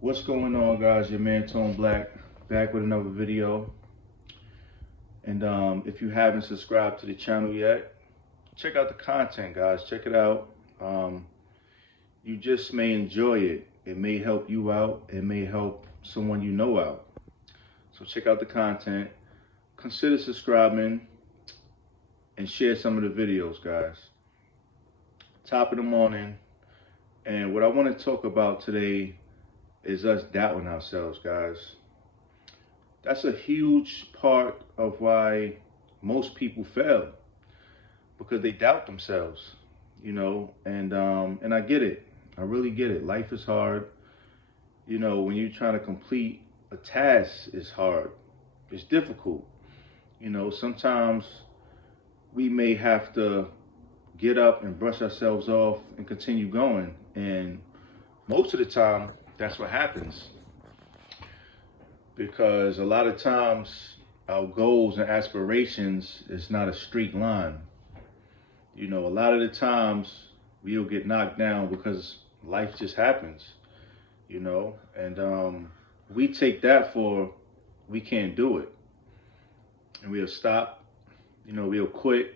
What's going on, guys? Your man Tone Black back with another video. And if you haven't subscribed to the channel yet, check out the content, guys. Check it out. You just may enjoy it. It may help you out. It may help someone you know out. So check out the content. Consider subscribing and share some of the videos, guys. Top of the morning. And what I want to talk about today is us doubting ourselves, guys. That's a huge part of why most people fail, because they doubt themselves, and I get it. I really get it. Life is hard. When you're trying to complete a task, it's hard. It's difficult. Sometimes we may have to get up and brush ourselves off and continue going. And most of the time, that's what happens. Because a lot of times our goals and aspirations is not a straight line. A lot of the times we'll get knocked down because life just happens, and we take that for we can't do it. And we'll stop, we'll quit.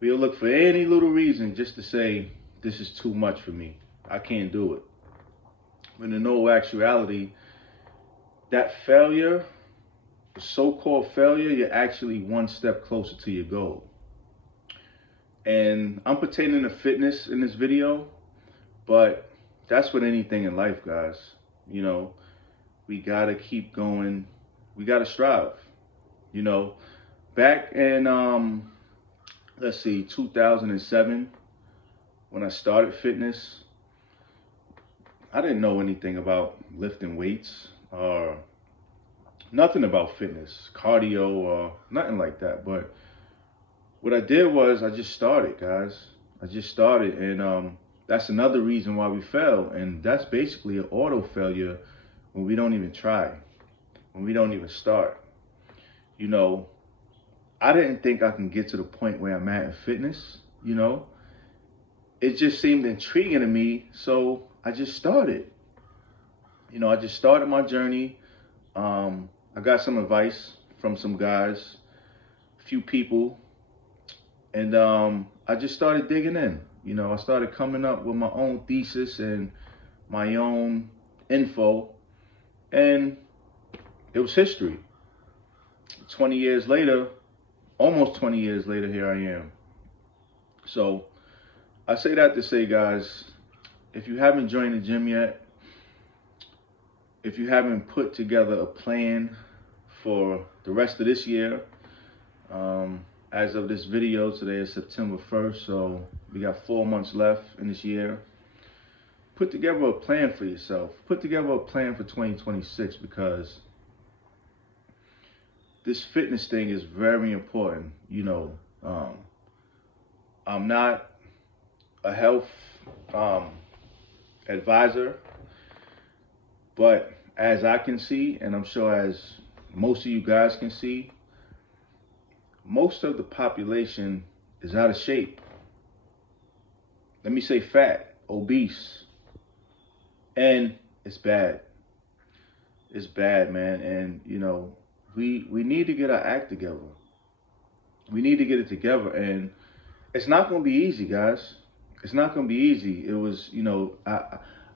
We'll look for any little reason just to say, this is too much for me. I can't do it. When in no actuality, that failure, the so-called failure, you're actually one step closer to your goal. And I'm pertaining to fitness in this video, but that's with anything in life, guys. We gotta keep going. We gotta strive. Back in 2007, when I started fitness, I didn't know anything about lifting weights or nothing about fitness, cardio, or nothing like that. But what I did was I just started, guys. I just started, and that's another reason why we fail. And that's basically an auto failure when we don't even try, when we don't even start. I didn't think I can get to the point where I'm at in fitness. It just seemed intriguing to me, so I just started. I just started my journey. I got some advice from some guys, a few people, and I just started digging in. I started coming up with my own thesis and my own info, and it was history. 20 years later, almost 20 years later, here I am. So I say that to say, guys, if you haven't joined the gym yet, if you haven't put together a plan for the rest of this year, as of this video, today is September 1st, so we got 4 months left in this year. Put together a plan for yourself. Put together a plan for 2026, because this fitness thing is very important. I'm not a health advisor, but as I can see, and I'm sure as most of you guys can see, most of the population is out of shape. Let me say fat, obese, and it's bad. It's bad, man. And we need to get our act together. We need to get it together, and it's not going to be easy, guys. It's not going to be easy. It was,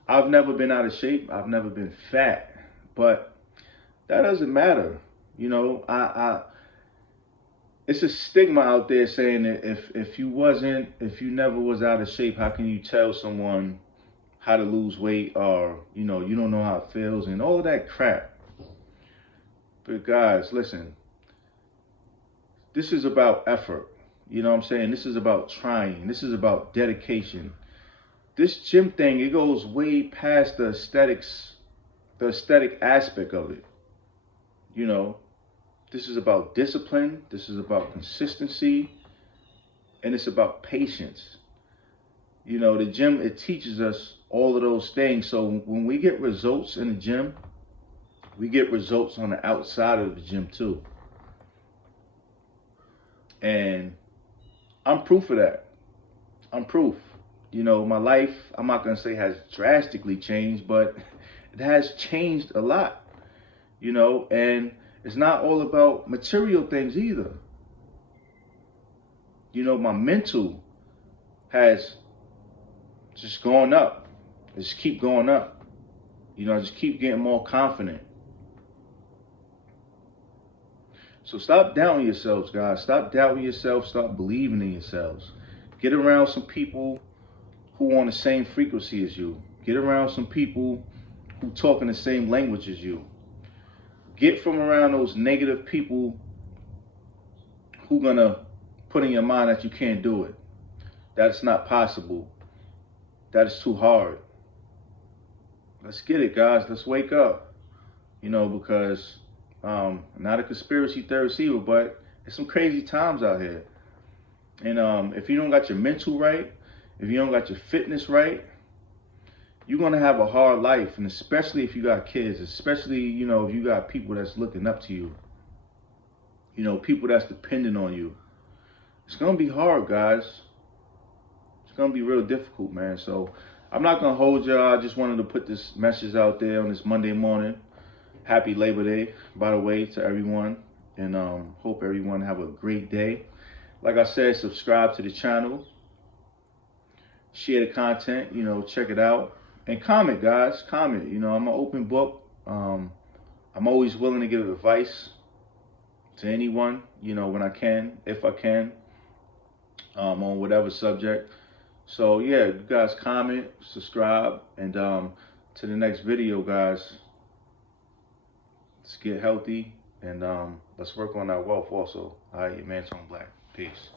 I've never been out of shape. I've never been fat, but that doesn't matter. It's a stigma out there saying that if you never was out of shape, how can you tell someone how to lose weight, or you don't know how it feels, and all of that crap. But guys, listen, this is about effort. I'm saying? This is about trying. This is about dedication. This gym thing, it goes way past the aesthetic aspect of it. This is about discipline. This is about consistency. And it's about patience. The gym, it teaches us all of those things. So when we get results in the gym, we get results on the outside of the gym too. And I'm proof of that. I'm proof. My life, I'm not going to say has drastically changed, but It has changed a lot, you know, and it's not all about material things either. You know, my mental has just gone up. It just keep going up. You know, I just keep getting more confident. So stop doubting yourselves, guys. Stop doubting yourself. Stop believing in yourselves. Get around some people who on the same frequency as you. Get around some people who talk in the same language as you. Get from around those negative people who gonna put in your mind that you can't do it. That's not possible. That is too hard. Let's get it, guys. Let's wake up. You know, because I'm not a conspiracy theorist either, but it's some crazy times out here. And if you don't got your mental right, if you don't got your fitness right, you're gonna have a hard life. And especially if you got kids, especially, you know, if you got people that's looking up to you, you know, people that's dependent on you. It's gonna be hard, guys. It's gonna be real difficult, man. So I'm not gonna hold y'all. I just wanted to put this message out there on this Monday morning. Happy Labor Day, by the way, to everyone. And hope everyone have a great day. Like I said, subscribe to the channel. Share the content, you know, check it out. And comment, guys, comment. You know, I'm an open book. I'm always willing to give advice to anyone, you know, when I can, if I can, on whatever subject. So yeah, you guys comment, subscribe, and to the next video, guys. Let's get healthy, and let's work on our wealth also. All right, your man Tone Black. Peace.